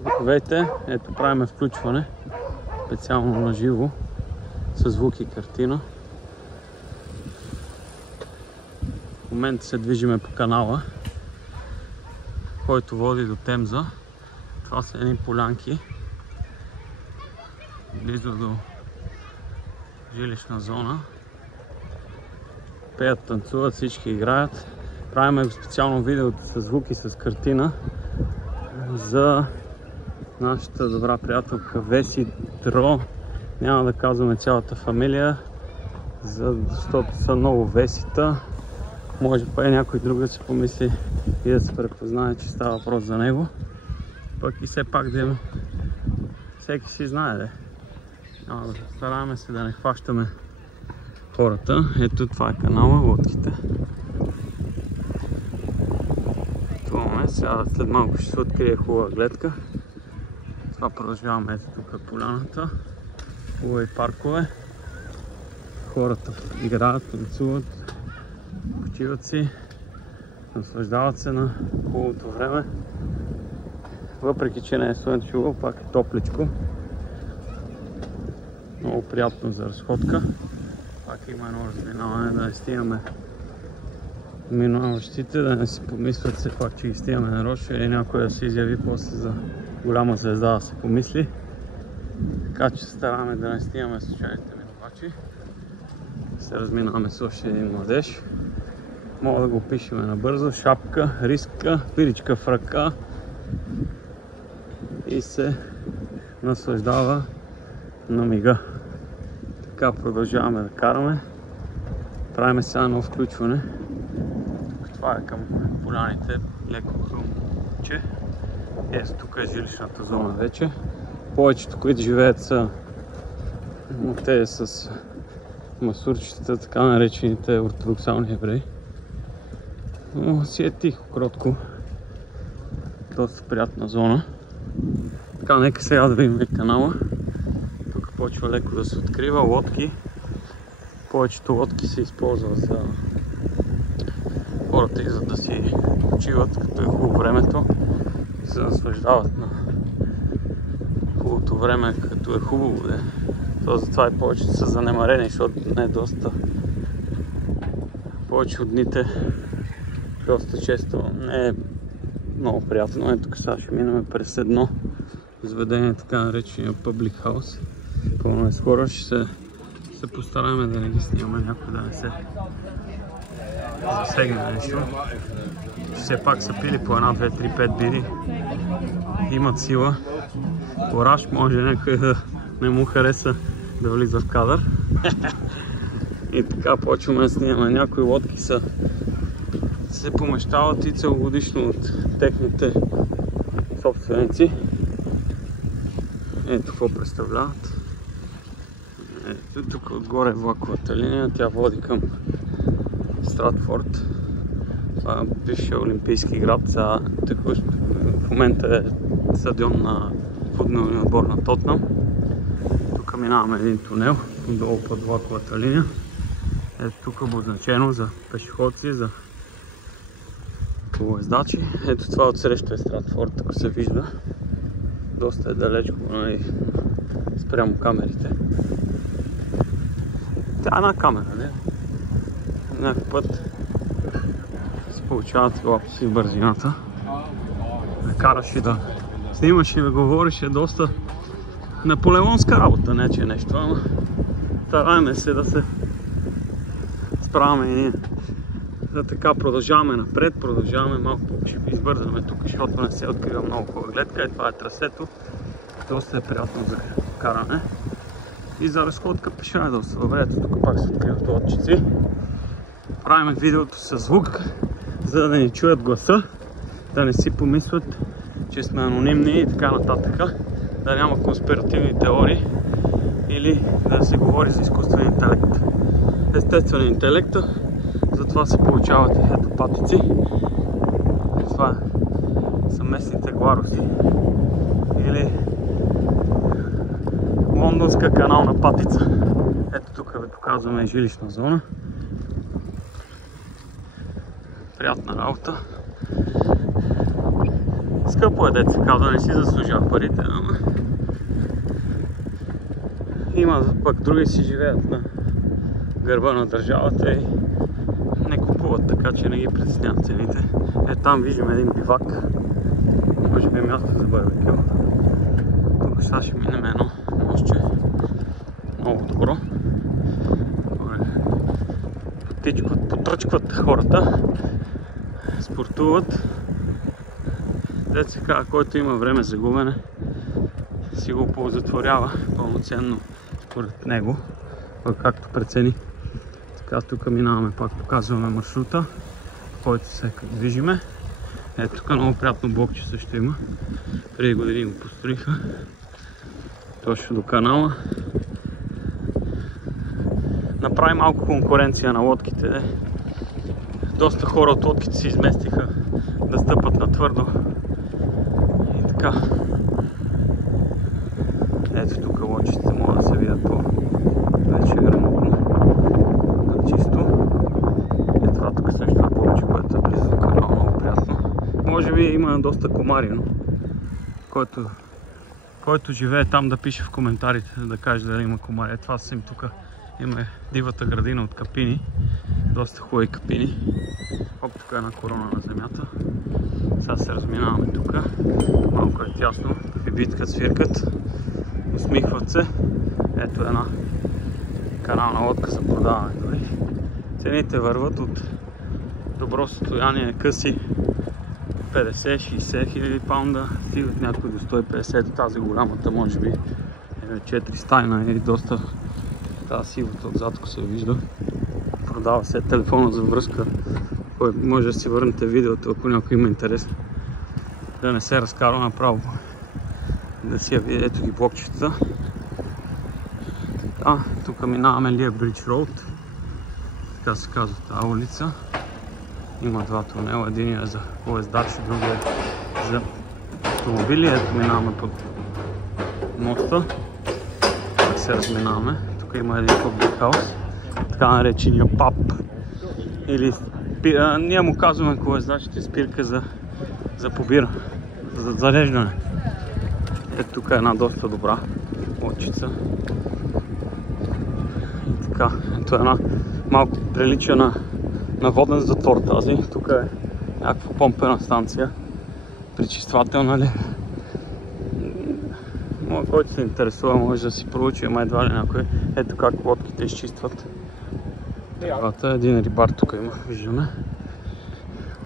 Здравейте, ето правим включване специално на живо с звук и картина. В момента се движиме по канала, който води до Темза. Това са едни полянки близо до жилищна зона. Пеят, танцуват, всички играят. Правим специално видео с звук и с картина за нашата добра приятелка Веси Дро. Няма да казваме цялата фамилия, защото са много Весита. Може па някой друг да си помисли и да се препознае, че става въпрос за него. Пък и все пак да има. Всеки си знае, де. Стараме се да не хващаме хората. Ето това е канала, лодките. Това сега след малко ще се открие хубава гледка. Това продължаваме, ето тук е поляната. Хубави паркове. Хората играят, танцуват, почиват си, наслаждават се на хубавото време. Въпреки че не е слънчево, пак е топличко. Много приятно за разходка. Пак има едно разминаване, да не стигаме минаващите, да не си помислят все пак, че ги стигаме нарочно или някой да се изяви после за голяма звезда да се помисли. Така че стараме да не стигаме случайните минувачи. Се разминаваме с още един младеж. Мога да го пишеме набързо. Шапка, риска, пиричка в ръка и се наслаждава на мига. Така продължаваме да караме. Правиме сега едно включване. Това е към поляните, леко към че. Ето тук е жилищната зона вече. Повечето, които живеят, са те с масурчетата, така наречените ортодоксални евреи. Но си е тихо, кротко. Доста приятна зона. Така, нека сега да видим канала. Тук почва леко да се открива. Лодки. Повечето лодки се използват за хората и за да си почиват, като е хубаво времето. И се наслаждават на хубавото време, като е хубаво. То затова и повечето са занемарени, защото не е доста. Повече от дните доста често не е много приятно. Тук сега ще минем през едно заведение, така наречения Public House. Пълно е с хора, ще се постараем да не ги снимаме, някой да не се засегне нещо. Все пак са пили по 1, 2, 3, 5 бири. Имат сила. Кораж, може някой да не му хареса да влиза в кадър. И така почваме да снимаме. Някои лодки се помещават и целогодишно от техните собственици. Ето какво представляват. Ето тук отгоре е влаковата линия, тя води към Стратфорд. Това е бившия олимпийски град. В момента е стадион на футболния отбор на Тотнъм. Тук минаваме един тунел, долу под влаковата линия. Ето тук е обозначено за пешеходци, за колоездачи. Ето това отсреща е Стратфорд, ако се вижда. Доста е далечко, спрямо камерите. Тя е една камера, не? Някой път се получават лапси в бързината. Да караш и да снимаш и да говориш е доста наполеонска работа, не че е нещо, ама стараем се да се справяме и ние. Да така продължаваме напред, продължаваме малко ще избързаме тук, защото не се открива много хубава гледка и това е трасето. Доста е приятно за каране. И за разходка пеша е доста добре. Ето тук пак се откриват лодчици. Правим видеото със звук, за да ни чуят гласа, да не си помислят, че сме анонимни и така нататък. Да няма конспиративни теории или да се говори за изкуствен интелект. Естествен интелект, затова се получават ето патици. Това са местните гларуси или лондонска канална патица. Ето тук ви показваме жилищна зона. Приятна работа. Скъпо е, деца казва, не си заслужава парите, ама има пък други си живеят на гърба на държавата и не купуват, така че не ги притесняват цените. Там виждам един бивак, може би е място за барбекю. Тук сега ще минем едно мостче, много добро. Потръчкват хората, спортуват. Дето се казва, който има време за губене, си го ползотворява пълноценно според него, както прецени. Така, тук минаваме, пак показваме маршрута, по който се движиме. Ето тук много приятно блокче също има. Преди години го построиха. Точно до канала. Направи малко конкуренция на лодките. Доста хора от лодките се изместиха да стъпат на твърдо. И така. Ето тук лодчите могат да се видят по вече грамотно. Чисто. Е това тук също е повече, което е близо до канала, много приятно. Може би има доста комари, но който живее там да пише в коментарите, да каже дали има комари. Е това съм тук. Има дивата градина от капини. Доста хубави капини. Оп, тук е една корона на земята. Сега се разминаваме тук. Малко е тясно. Бибиткат, свиркат. Усмихват се. Ето една канална лодка за продаване дори. Цените върват от добро състояние, къси 50-60 хиляди паунда. Стигат някой до 150. Тази голямата може би е 400 и доста. Тази сивата отзад, ако се вижда. Продава се телефона за връзка. Може да си върнете видеото, ако някой има интерес. Да не се разкарва направо. Да си я види, ето ги блокчета. Така, тук минаваме Лия Бридж Роуд. Така се казва тази улица. Има два тунела, един е за поездач, другия е за автомобили. Ето минаваме под моста. Так се разминаваме. Тук има един пъблик хаус, така наречения паб. Или ние му казваме кое значи спирка за побира, за зареждане. Ето тук е една доста добра лодчица. Така, ето една малко прилича на воден затвор тази. Тук е някаква помпена станция, пречиствателна ли. Който се интересува, може да си проучи, ама едва ли някой. Ето как лодките изчистват. Това е един рибар тук има, виждаме.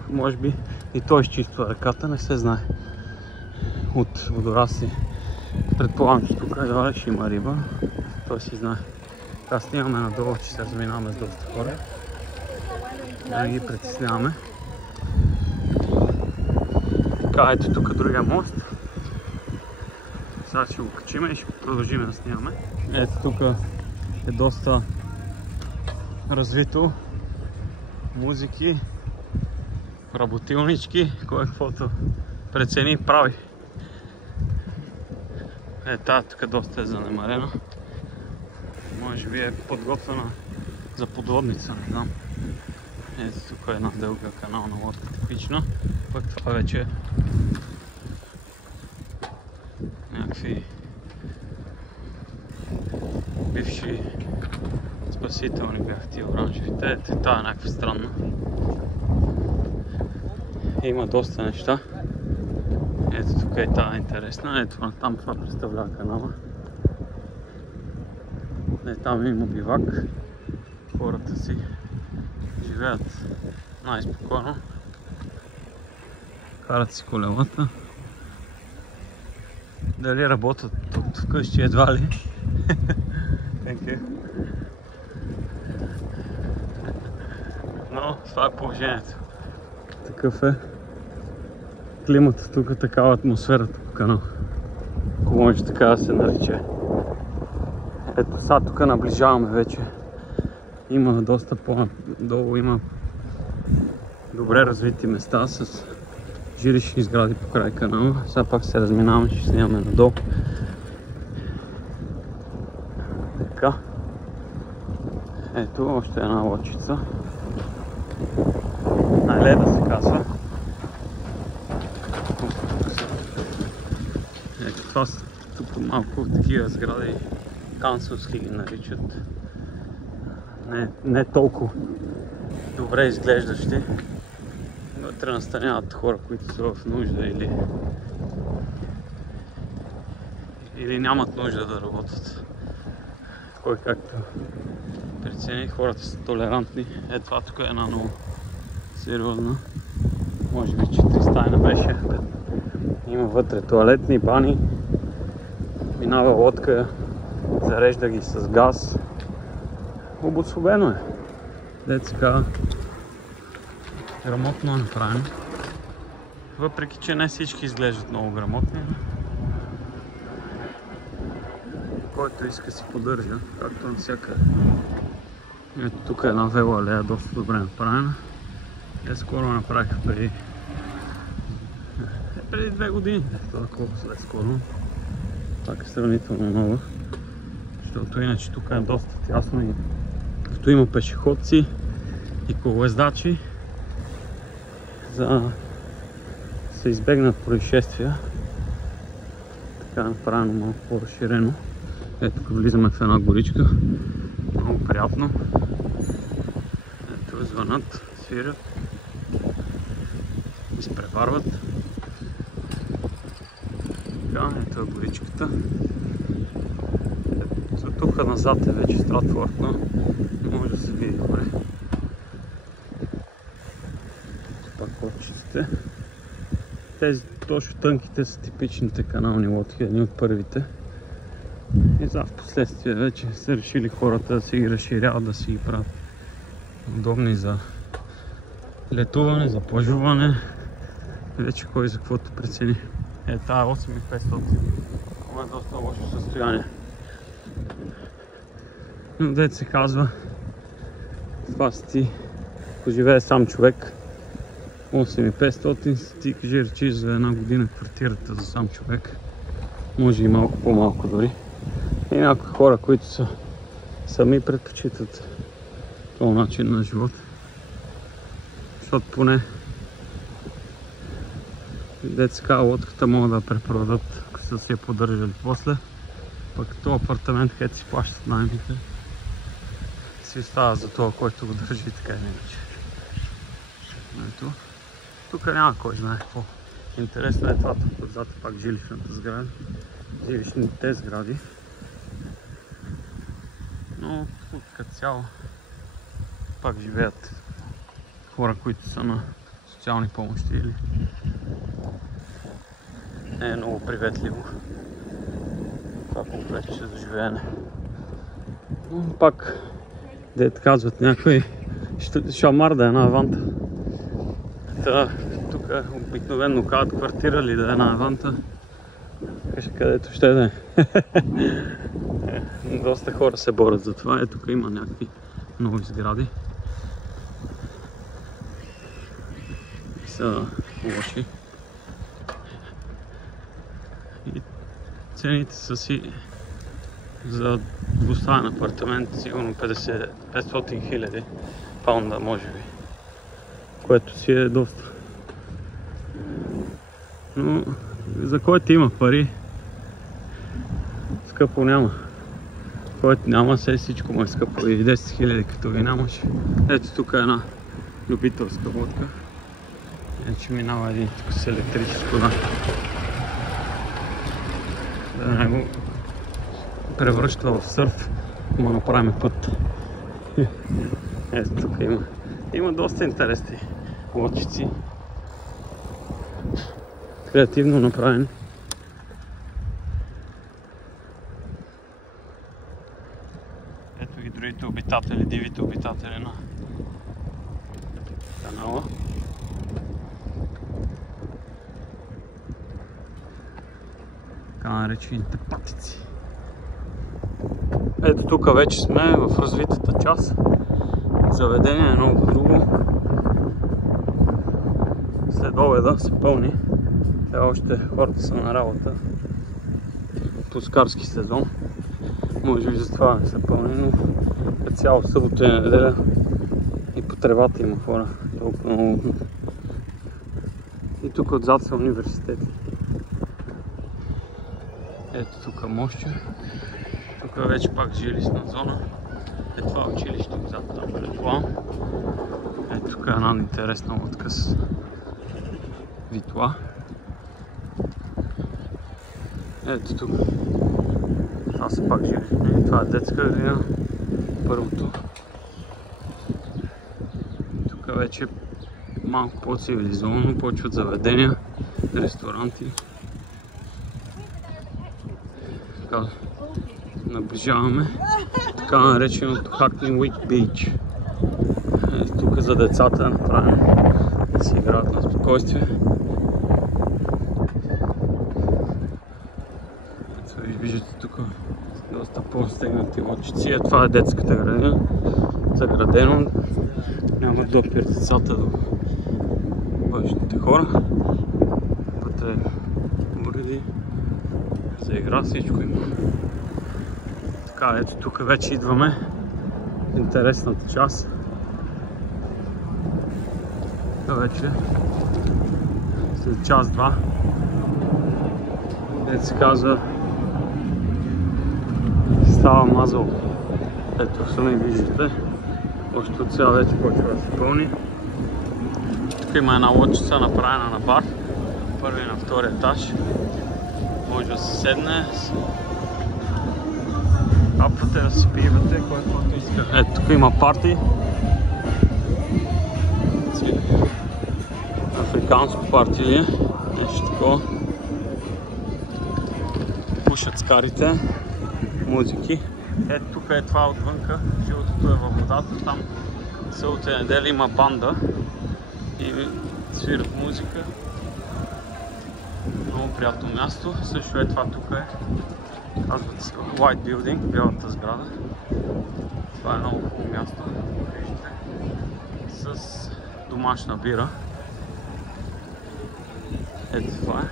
Може би и той изчиства ръката, не се знае. От водорасли. Предполагам, че тук едва ли ще има риба. Той си знае. Така снимаме надолу, че се разминаваме с доста хора. Да ги притесняваме. Така, ето тук другия мост. Сега ще го качим и ще продължим да снимаме. Ето тук е доста развито. Музики, работилнички, кой каквото прецени прави. Тази тук доста е занемарена. Може би е подготвена за подводница, не знам. Ето тук е една дълга канална лодка, типична. Пък това вече е някакви бивши спасителни бяха тия оранжевите. Ето тази е някаква странна. Има доста неща. Ето тук е тази интересна. Ето там това представлява канала. Там има бивак. Хората си живеят най-спокойно. Карат си колелата. Дали работят от вкъщи, едва ли. Но това е положението. Такъв е климата тук, такава атмосферата по канал. Ако може така да се нарече. Ето сега тук наближаваме вече. Има доста по-долу, има добре развити места с жилищни сгради по край канала. Сега пак се разминаваме, ще снимаме надолу. Така. Ето още една лодчица. Най-леда се казва. това са тук малко такива сгради, канцелски ги наричат. Не толкова добре изглеждащи. Вътре настаняват хора, които са в нужда или нямат нужда да работят. Кой както прецени, хората са толерантни. Това тук е една много сериозна. Може би 4-стайна беше. Има вътре тоалетни, бани. Минава лодка, зарежда ги с газ. Обособено е. Детска грамотно е направено. Въпреки че не всички изглеждат много грамотни. Който иска си поддържа, както навсякъде. Ето тук е една вела алея, доста добре направена. Те скоро направиха преди 2 години. Това колко след скоро. Пак е сравнително много. Защото иначе тук е доста тясно и като има пешеходци и колоездачи, за да се избегнат происшествия. Така е направено малко по-разширено. Ето тук влизаме в една горичка. Много приятно. Ето звънат, свирят. Изпреварват. Така, ето е горичката. Тук назад е вече Стратфорд, но може да се види добре. Пак лодчиците. Тези точно тънките са типичните канални лодки, едни от първите. И за в последствие вече са решили хората да си ги разширяват, да си ги правят удобни за летуване, за плажуване. Вече кой за каквото прецени. Тая 8500. Това е доста лошо състояние. Но дето се казва, това си ти, ако живее сам човек, 8500 си ти кажи речиш за една година квартирата за сам човек. Може и малко по-малко дори. И някои хора, които са сами предпочитат този начин на живот. Защото поне детска лодката могат да препродадат, ако са си я поддържали после. Пък този апартамент, където си плащат наемите, си остава за това, който го държи така и иначе. Ето. Тук няма кой знае какво. Интересно е това тук отзад, пак жилищната сграда. Жилищните сгради. Но тук като цяло пак живеят хора, които са на социални помощи или не е много приветливо това комплексче за живеене. Но пак, дето казват някой, шамар да е една аванта. Тук обикновено казват квартира ли да е една аванта. Каже където ще да е. Доста хора се борят за това. Тук има някакви нови сгради. Са лоши. И цените са си за двустаен апартамент сигурно 500 000 паунда, може би. Което си е доста. Но за който има пари, скъпо няма. Който няма, всичко му е скъпо. И 10 000 като ги нямаш. Ето тук е една любителска лодка. Ето минава един тук с електрическо, да. Да не го превръща в сърф, му направим път. Ето тук има доста интересни лодчици. Креативно направени. Ето ги другите обитатели, дивите обитатели на канала. Така наречените патици. Ето тук вече сме в развитата част. Заведение е много друго. След обеда се пълни. Още хората са на работа. Пускарски сезон. Може би за това не са пълни, но като цяло събота и неделя и по тревата има хора. Толкова много. И тук отзад са университети. Ето тук мощче. Тук вече пак жилищна зона. Е това училище отзад там предполагам. Ето тук е една интересна лодка с витла. Ето тук. Това са пак жилищни. Това е детска градина. Първото. Тук вече малко по-цивилизовано, почват заведения, ресторанти. Така, наближаваме така нареченото Hackney Wick Beach. Тук за децата е направено да си играят на спокойствие. Виждате тук доста по-стегнати лодчици. Това е детската градина. Заградено. Няма допир децата до външните хора. Вътре уреди за игра, всичко има. Така, ето тук вече идваме в интересната част. Тук вече след час-два, дето се казва, става мазал. Ето сами виждате, още от сега вече почва да се пълни. Тук има една лодчица направена на бар, първи и на втори етаж. Може да се седне, капвате, да си пивате, което иска. Ето тук има парти. Африканско парти ли е? Нещо такова. Пушат скарите, музики. Ето тук е това отвънка, жълтото е във водата, там събота неделя има банда и свират музика. Много приятно място. Също е това тук е, казват се White Building, бялата сграда. Това е много хубаво място, виждате, с домашна бира. Ето това е.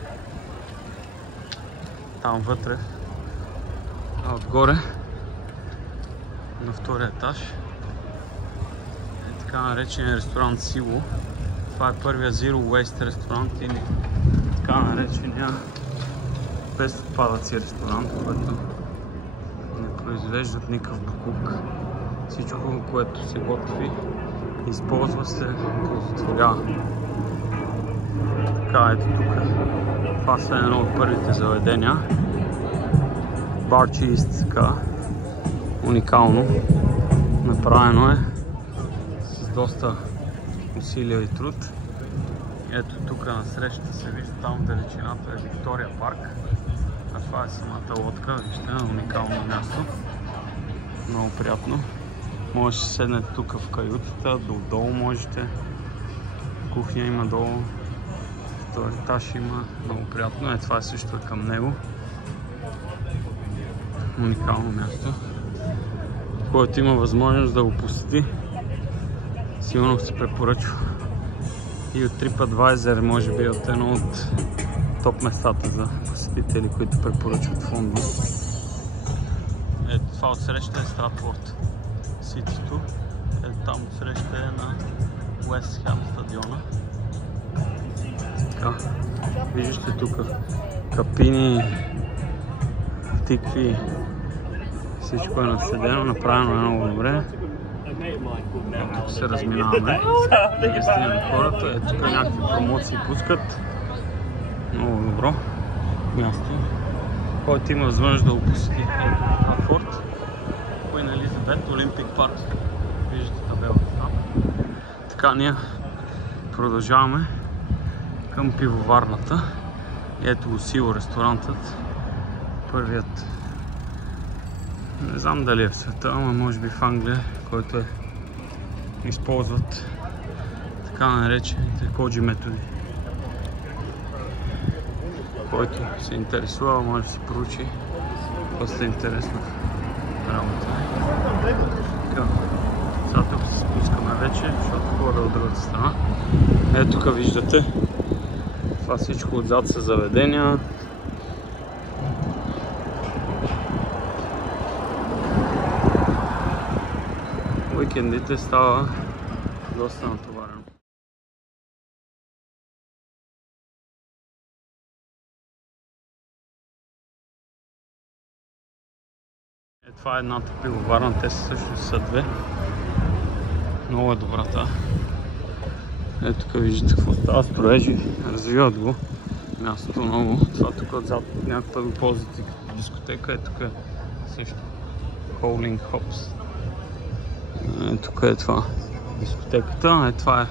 Там вътре, отгоре, на втория етаж, е така наречен ресторант Сило. Това е първия Zero Waste ресторант или така наречения без отпадъци ресторант, който не произвеждат никакъв боклук. Всичко, което се готви, използва се, оползотворява. Така, ето тук. Това са едно от първите заведения. Bar Cheese, така. Уникално. Направено е с доста усилия и труд. Ето тук насреща се вижда, там в далечината е Виктория парк. А това е самата лодка, вижте, уникално място. Много приятно. Може да седнете тук в каютата, долу можете. Кухня има долу. Втори етаж има, много приятно. Това е също към него. Уникално място. Който има възможност да го посети, силно се препоръчва. И от TripAdvisor, може би от едно от топ местата за посетители, които препоръчват фонда. Ето това отсреща е Стратфорд Ситито. Ето там отсреща е на Уест Хем стадиона. Така, виждате тук капини, тикви, всичко е наседено, направено е много добре. Тук се разминаваме, да стигнем хората. Ето тук някакви промоции пускат. Много добро място, който има възможност да го посети. Ето Стратфорд, Куин Елизабет, Олимпик парк. Виждате табелата там. Така, ние продължаваме към пивоварната. Ето го Сило ресторантът. Първият, не знам дали е в света, но може би в Англия, който използват така наречените коджи методи. Който се интересува, може да си проучи. Доста интересна работа. Така, сега тук се спускаме вече, защото хора от другата страна. Ето тук виждате, това всичко отзад са заведения. Уикендите става доста натоварено. Това е едната пивоварна, те също са две. Много е добра тази. Ето тук виждате какво става, строежи, развиват го мястото много. Това тук отзад някаква го ползвате като дискотека, тук е също Howling Hops. Тук е това дискотеката, това е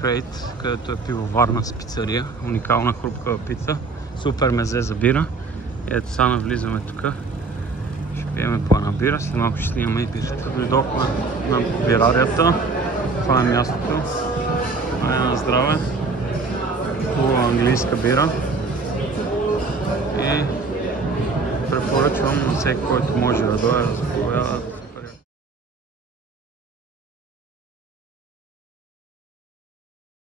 Крейт, където е пивоварна с пицария, уникална хрупкава пица, супер мезе за бира. Ето сега навлизаме тук, ще пиеме по една бира, след малко ще снимаме и бирата. Дойдохме на бирарията, това е мястото, на здраве, хубава английска бира и препоръчвам на всеки, който може да дойде да заповяда.